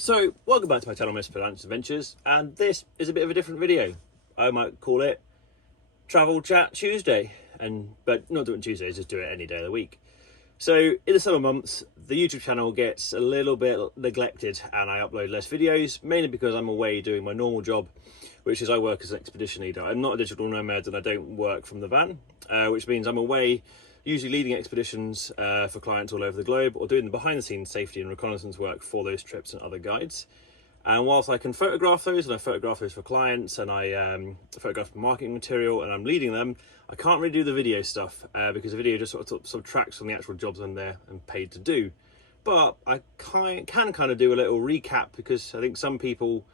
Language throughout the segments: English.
So, welcome back to my channel, Mispronounced Adventures, and this is a bit of a different video. I might call it Travel Chat Tuesday, but not doing Tuesdays, just do it any day of the week. So, in the summer months, the YouTube channel gets a little bit neglected and I upload less videos, mainly because I'm away doing my normal job, which is I work as an expedition leader. I'm not a digital nomad and I don't work from the van, which means I'm away usually leading expeditions for clients all over the globe, or doing the behind-the-scenes safety and reconnaissance work for those trips and other guides. And whilst I can photograph those, and I photograph those for clients, and I photograph marketing material, and I'm leading them, I can't really do the video stuff because the video just sort of subtracts from the actual jobs I'm there and paid to do. But I can kind of do a little recap because I think some people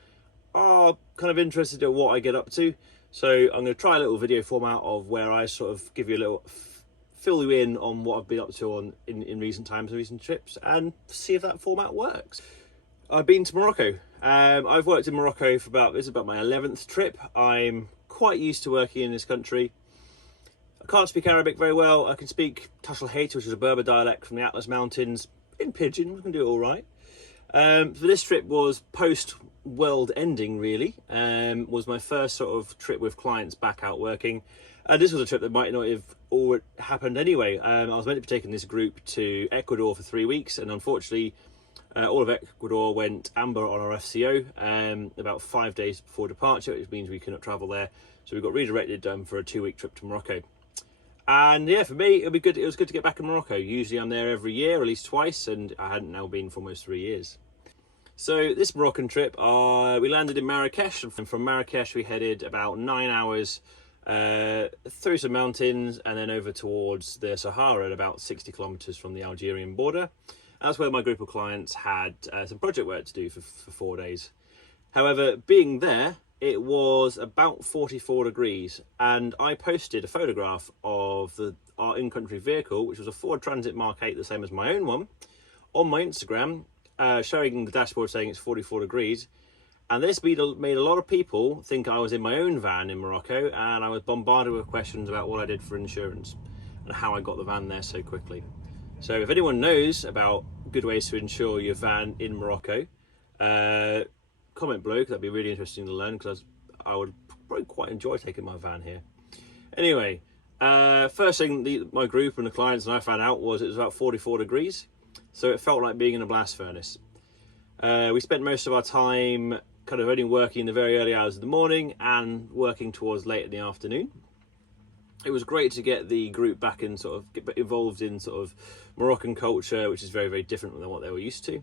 are kind of interested in what I get up to. So I'm going to try a little video format of where I sort of give you a little fill you in on what I've been up to in recent times and recent trips, and see if that format works. I've been to Morocco. I've worked in Morocco for this is about my 11th trip. I'm quite used to working in this country. I can't speak Arabic very well. I can speak Toubkal, which is a Berber dialect from the Atlas Mountains, in pidgin. I can do it all right. So this trip was post world ending, really. Was my first sort of trip with clients back out working. This was a trip that might not have all happened anyway. I was meant to be taking this group to Ecuador for 3 weeks, and unfortunately all of Ecuador went amber on our FCO about 5 days before departure, which means we couldn't travel there. So we got redirected for a 2-week trip to Morocco. And yeah, for me, it was good to get back in Morocco. Usually I'm there every year, at least twice, and I hadn't now been for almost 3 years. So this Moroccan trip, we landed in Marrakesh, and from Marrakesh we headed about 9 hours through some mountains and then over towards the Saharan, about 60 kilometers from the Algerian border. That's where my group of clients had some project work to do for 4 days. However, being there, it was about 44 degrees, and I posted a photograph of our in-country vehicle, which was a Ford Transit Mark 8, the same as my own one, on my Instagram, showing the dashboard saying it's 44 degrees. And this made a lot of people think I was in my own van in Morocco, and I was bombarded with questions about what I did for insurance and how I got the van there so quickly. So if anyone knows about good ways to insure your van in Morocco, comment below, because that'd be really interesting to learn, because I would probably quite enjoy taking my van here. Anyway, first thing my group and the clients and I found out was it was about 44 degrees, so it felt like being in a blast furnace. We spent most of our time kind of only working in the very early hours of the morning and working towards late in the afternoon. It was great to get the group back and sort of get involved in sort of Moroccan culture, which is very, very different than what they were used to.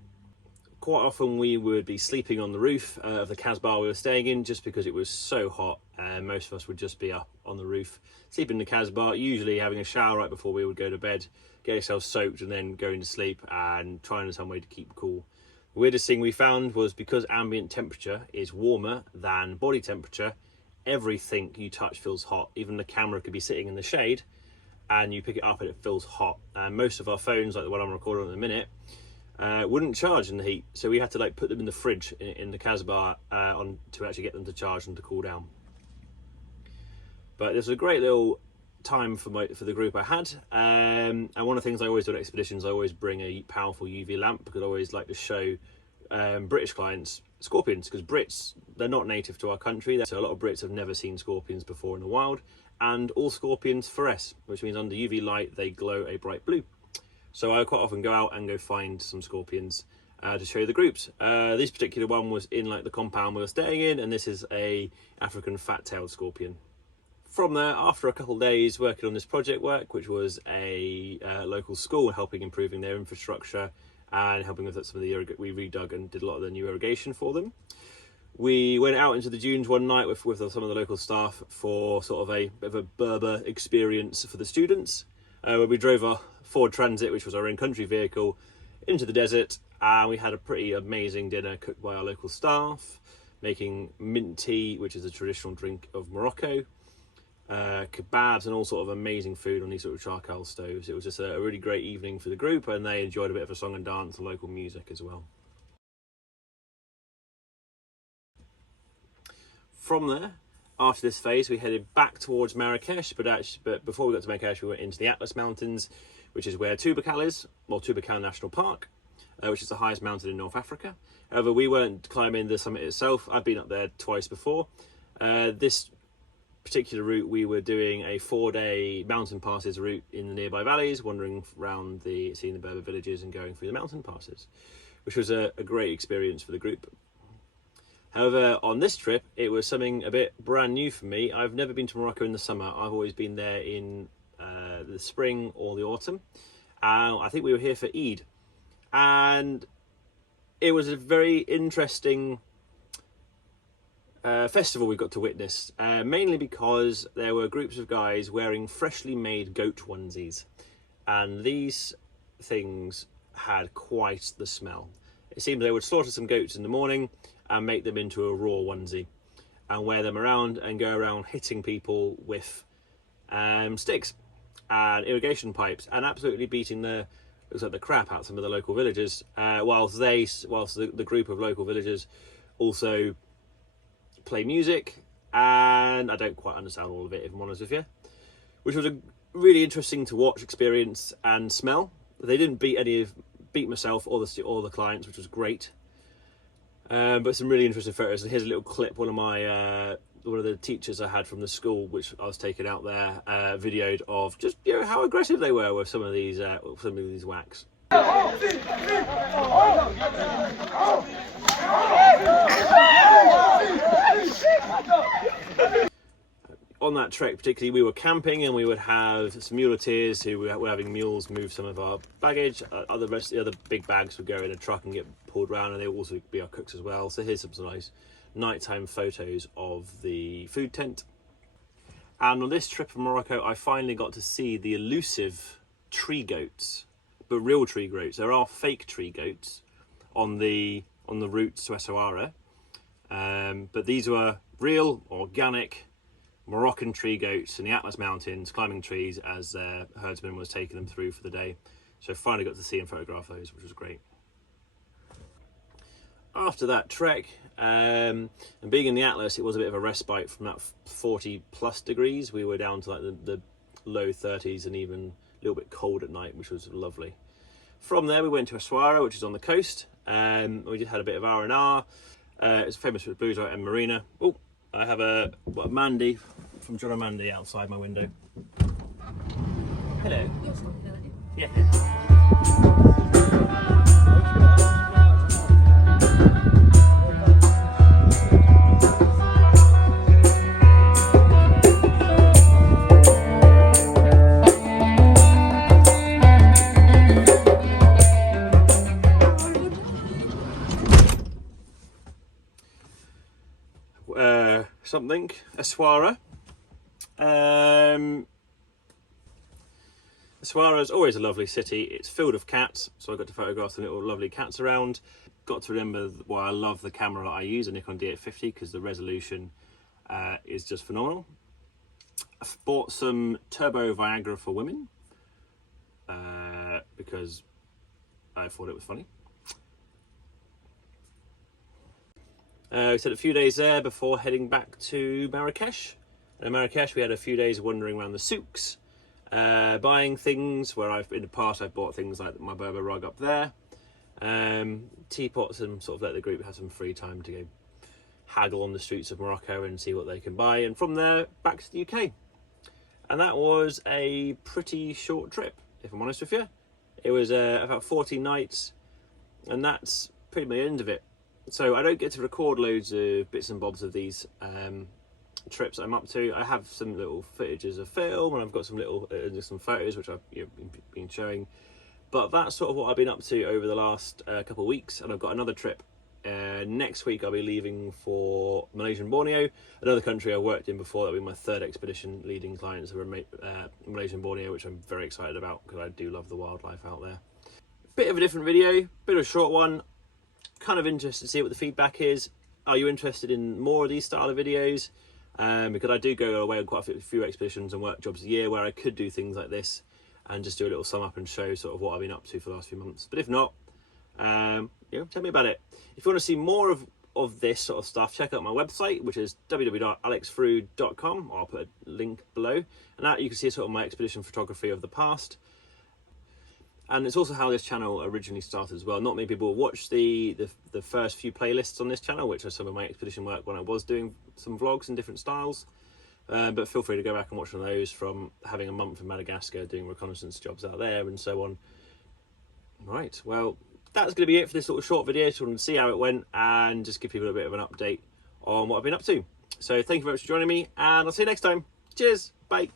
Quite often we would be sleeping on the roof of the Casbah we were staying in, just because it was so hot, and most of us would just be up on the roof, sleeping in the Casbah, usually having a shower right before we would go to bed, get ourselves soaked and then going to sleep and trying in some way to keep cool. The weirdest thing we found was, because ambient temperature is warmer than body temperature, everything you touch feels hot. Even the camera could be sitting in the shade and you pick it up and it feels hot. And most of our phones, like the one I'm recording in a minute, wouldn't charge in the heat, so we had to like put them in the fridge in the Casbah to actually get them to charge and to cool down. But this was a great little time for the group I had, and one of the things I always do at expeditions, I always bring a powerful UV lamp, because I always like to show British clients scorpions, because Brits, they're not native to our country, so a lot of Brits have never seen scorpions before in the wild, and all scorpions fluoresce, which means under UV light they glow a bright blue. So I quite often go out and go find some scorpions to show the groups. This particular one was in like the compound we were staying in, and this is a African fat-tailed scorpion. From there, after a couple of days working on this project work, which was a local school, helping improving their infrastructure and helping with some of the we redug and did a lot of the new irrigation for them. We went out into the dunes one night with some of the local staff for sort of a bit of a Berber experience for the students, where we drove our Ford Transit, which was our in-country vehicle, into the desert, and we had a pretty amazing dinner cooked by our local staff, making mint tea, which is a traditional drink of Morocco, kebabs and all sort of amazing food on these sort of charcoal stoves. It was just a really great evening for the group, and they enjoyed a bit of a song and dance and local music as well. From there, after this phase, we headed back towards Marrakesh, but before we got to Marrakesh, we went into the Atlas Mountains, which is where Toubkal is, well, Toubkal National Park. which is the highest mountain in North Africa. However, we weren't climbing the summit itself. I've been up there twice before. This particular route, we were doing a 4-day mountain passes route in the nearby valleys, wandering around seeing the Berber villages and going through the mountain passes, which was a great experience for the group. However, on this trip, it was something a bit brand new for me. I've never been to Morocco in the summer. I've always been there in the spring or the autumn. I think we were here for Eid. And it was a very interesting festival we got to witness, mainly because there were groups of guys wearing freshly made goat onesies. And these things had quite the smell. It seemed they would slaughter some goats in the morning and make them into a raw onesie and wear them around and go around hitting people with sticks and irrigation pipes and absolutely beating the crap out some of the local villagers, whilst the group of local villagers also play music. And I don't quite understand all of it, if I'm honest with you, which was a really interesting to watch, experience and smell. They didn't beat myself or the clients, which was great. But some really interesting photos. And here's a little clip one of the teachers I had from the school, which I was taking out there, videoed of just how aggressive they were with some of these whacks. On that trek particularly, we were camping and we would have some muleteers who were having mules move some of our baggage. The other big bags would go in a truck and get pulled around, and they would also be our cooks as well. So here's some nice nighttime photos of the food tent. And on this trip in Morocco, I finally got to see the elusive tree goats, but real tree goats. There are fake tree goats on the route to Essaouira, but these were real, organic Moroccan tree goats in the Atlas Mountains, climbing trees as their herdsman was taking them through for the day. So finally got to see and photograph those, which was great. After that trek, and being in the Atlas, it was a bit of a respite from that 40 plus degrees. We were down to like the low 30s and even a little bit cold at night, which was lovely. From there, we went to Essaouira, which is on the coast. We just had a bit of R&R. It's famous for Boujloud and Marina. Oh, I have a Mandy from John and Mandy outside my window. Hello. Yeah. Essaouira. Essaouira is always a lovely city. It's filled with cats, so I got to photograph some little lovely cats around. Got to remember why I love the camera that I use, a Nikon D850, because the resolution is just phenomenal. I've bought some turbo Viagra for women because I thought it was funny. We spent a few days there before heading back to Marrakesh. In Marrakesh, we had a few days wandering around the souks, buying things where in the past I've bought things like my Berber rug up there, teapots, and sort of let the group have some free time to go haggle on the streets of Morocco and see what they can buy. And from there, back to the UK. And that was a pretty short trip, if I'm honest with you. It was about 14 nights, and that's pretty much the end of it. So I don't get to record loads of bits and bobs of these trips I'm up to. I have some little footages of film, and I've got some some photos which I've been showing. But that's sort of what I've been up to over the last couple of weeks. And I've got another trip. Next week I'll be leaving for Malaysian Borneo, another country I worked in before. That'll be my third expedition leading clients of Malaysian Borneo, which I'm very excited about because I do love the wildlife out there. Bit of a different video, bit of a short one. Kind of interested to see what the feedback is. Are you interested in more of these style of videos? Because I do go away on quite a few expeditions and work jobs a year where I could do things like this and just do a little sum up and show sort of what I've been up to for the last few months. But if not, tell me about it. If you want to see more of this sort of stuff, check out my website, which is www.alexfrood.com. I'll put a link below, and that you can see sort of my expedition photography of the past. And it's also how this channel originally started as well. Not many people watch the first few playlists on this channel, which are some of my expedition work when I was doing some vlogs in different styles. But feel free to go back and watch one of those from having a month in Madagascar, doing reconnaissance jobs out there and so on. Right, well, that's going to be it for this little short video. Just wanted to see how it went and just give people a bit of an update on what I've been up to. So thank you very much for joining me, and I'll see you next time. Cheers, bye.